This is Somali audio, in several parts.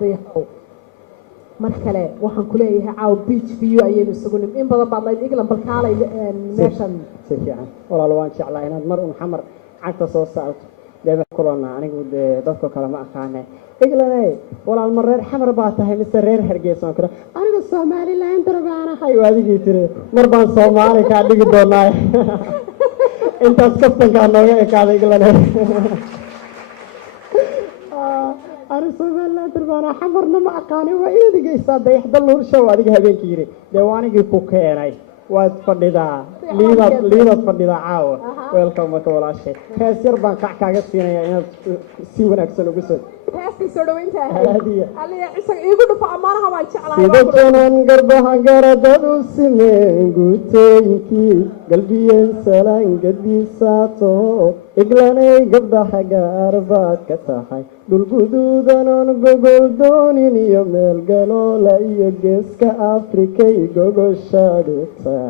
dayaxow mar kale waxaan ku leeyahay caaw beach view ayaynu isugu nim in badan baad layd England balkaalay meeshan si fiican walaal waan jeclaa inaad mar un xamar cagta soo saarto deeba kulana anigu dadka kale ma aqaanay England walaal mar reer xamar baa tahay mise reer Hargeysa karo anigu Soomaaliland darbaana hay wadigii tiri mar baan Soomaali ka dhigi doonaa intaas kaftanka nooga ekaaday England أنا سوى الله تربانا حمرنا ما أقاني وإذا جيسا ده يحضر شو هذيك هبين كيري دواني جيبو كيراي واتفردها لينا تفردها عاوة ويلكم وكولا شيء كاسير بان كعكاجة سينا يعني سيونا أكسل وقصد هاسي سودو انت هذه اللي عسك يقولوا فأمانها ما يشعل سيدا جنان قربها قرددو سمين قوتيكي قلبي ينسلان قدي ساتو إقلاني قبضها قربات كتاحي دول قدودان قوغل دونين يوميل قلولا يجيسك أفريكي قوغل شادوتا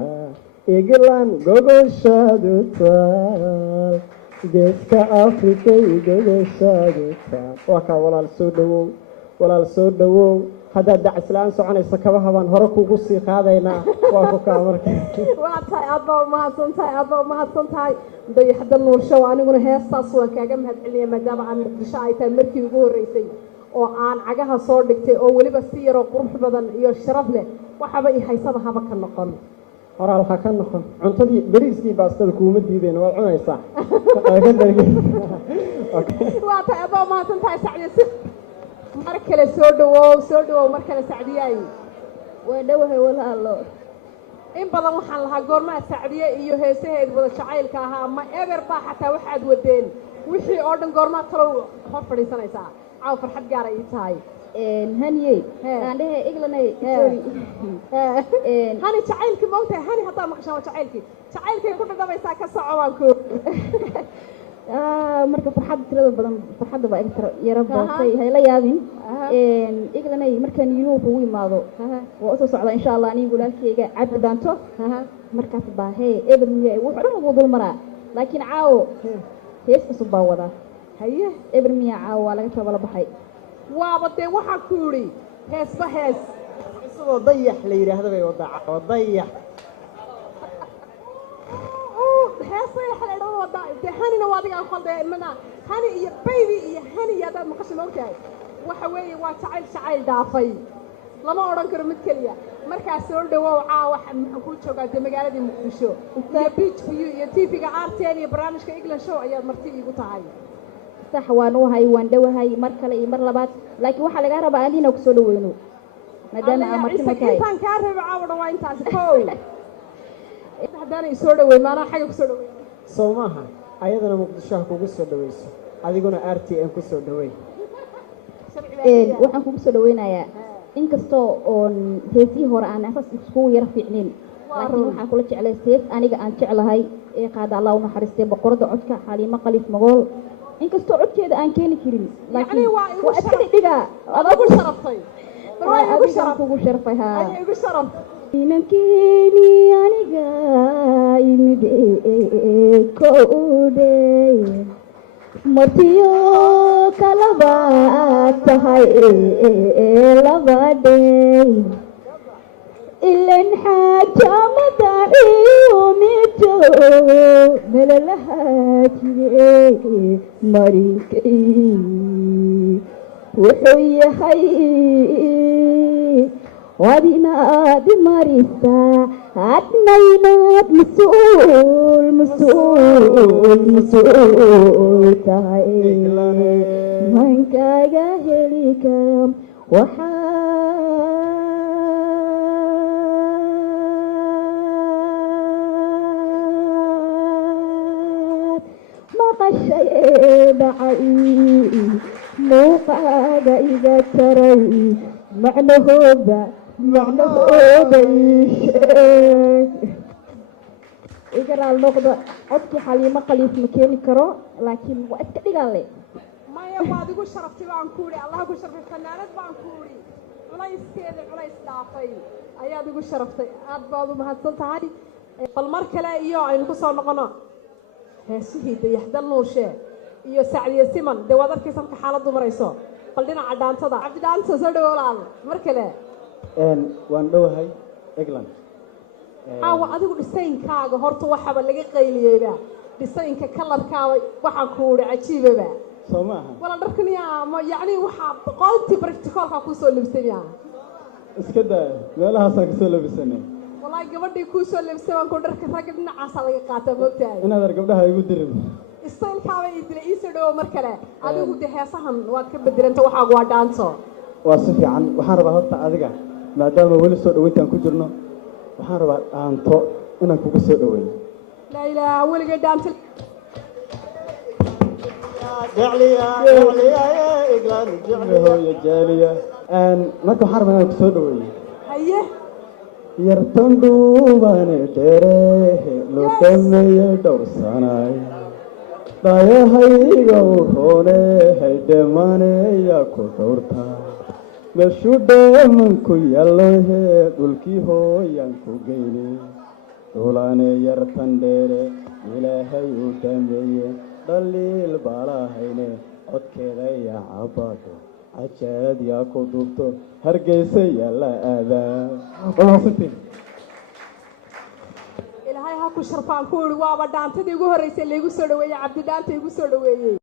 إقلان قوغل شادوتا geeska Afrika iyo shaadka waka walaal soo dhawow hada dacaslaan soconaysa kabaha baan hore kugu sii qaadaynaa waa ku ka markay waa tahay aad ma hadsantahay dayaxda nuur show aniguna heestaas waan kaaga mahadceliyay maadaama aan muqdisho ay tahay markii ugu horeysay oo aan cagaha soo dhigtay oo waliba si yar oo qurux badan iyo sharaf leh waxaba i haysada haba ka noqon horaal ha ka noqon cuntadii bariiskii baastada kuuma diideen waa cunaysaa waa tahay aad ma hadsantahay Sacdiye mar kale soo dhawow mar kale Sacdiyay waa dhawahay walaalo in badan waxaan lahaa goorma Sacdiye iyo heesaheed wada jacaylka ahaa ma ever ba xataa waxaad wadeen wixii oo dhan goorma talo hor fadhiisanaysaa caaw farxad gaar ay tahay هني أنا إغلاني sorry هني تعالك موتة هني هذا مقشة تعالك يكون ده بيسا كسعوانكو مركب فرحة ترى بدن فرحة بقى يا رب شيء هاي لا يابين إغلاني مركب يروح وي ماذا وأساس على إن شاء الله أنا يقول لك يجا عبد دانتو مركب باهي ابن وفرنا موضوع المرأة لكن عاو هيش صبا وذا هيه ابن ميا عاو على كتاب ولا بحي وابدي waxa ku yiri heesba hees isoo dayax la yiraahdo way wada dayax heesba xaleedo wada hanina wadiga qalday mana hani iyo baby iyo hani yada maqashay moogtahay waxa weeye waa jacayl dhaafay lama oran karo mid kaliya marka soo dhawow waxa ku joogaa magaalada Muqdisho iyo beach view iyo TV-ga RTN iyo barnaamijka England show ayaa marti igu tahay صح وانوهاي واندوهاي مركله iyo mar labaad laakiin waxa laga rabaa adina ku soo dhaweeyno maadaama aan markii tahay intaan ka rabaa caawda waa intaas koow hadana soo dhaweey maana xaga ku soo dhaweey Soomaha ayadana Muqdisho kugu soo dhaweeyso adiguna RTN ku soo dhaweey waxaan kugu soo dhaweynayaa inkastoo oon heesii hore aan asas isku yar fiicneen laakiin waxa kula jeclaystay aniga aan jeclahay ee qaada Allah u naxariistay boqorada codka Xaliimo Qaliif Magool inkastoo codkeeda aan keeni karin laakiin waa iska dhiga aad ugu sharaftay barwaaqo ugu sharafay ha ay ugu sharaf inankeni aniga imid koode matiyo kalaba tahay labade ilan haja madari umito melalahaji marikay wuxuu yahay wadinaad marisa adnaynaad masuul tahay mankaaga heli kara waxaad maqashay dhacay muuqaaga iga taray macnahooda sheeg igaraal noqdo codkii Xaliimo Qaliif ma keeni karo laakiin waa iska dhigaale maya waad igu sharaftay baan ku uri Allah ku sharfay fanaanad baan ku uri culayskeeda culays dhaafay ayaad igu sharaftay aad baad u mahadsan tahay bal mar kale iyo aynu ku soo noqono heesihii dayaxda nuurshe iyo Sacdiye Siman de waad arkaysan ka xaaladu marayso bal dhinaca dhaantada cabdi dhaanta soo dhawo walaal mar kale waan dhowahay England caawa adigu dhisaynkaaga horta waxaba laga qayliyeyba dhisaynka kalarkaaga waxaan ku wada cajiibaba soo maaha wala dharkan yaa ma yacni waxa qoonti practicalka ku soo labsanaya iska daa meelahaasaan kasoo labisanay wallahi gabadhii ku soo labsan ku dharka rag dhinacaas laga qaataa moogtahay inaad gabdhaha igu dirin istaylkaaga idil iisoo dhawo mar kale adigu de heesahan waad ka bedelanta waxaagu waa dhaanto waa si fiican waxaan rabaa horta adiga maadaama weli soo dhaweyntaan ku jirno waxaan rabaa dhaanto inaan kugu soo dhaweeyo laa ilaaha weliga dhaanto hooyo jaaliya marka waxaan rabaa inaan kusoo dhaweeyo haye yartan dhuubane dheere loo dhameeye dhowrsanay dhayahayga u roone haydhemaneya ku dhowrta meeshuu dheemanku yallohe dhulkii hooyaan ku geyne dhulane yartan dheere ilaahay u dhameeye dhaliil baalahayne codkeeda yaa cabado cajaad yaa ku duubto hargeysa yaa la aadaa ilaahay ha ku sharfaan ku yidhi waaba dhaantadii ugu horreysay laygu soo dhaweeyey cabdi dhaanta igu soo dhaweeyey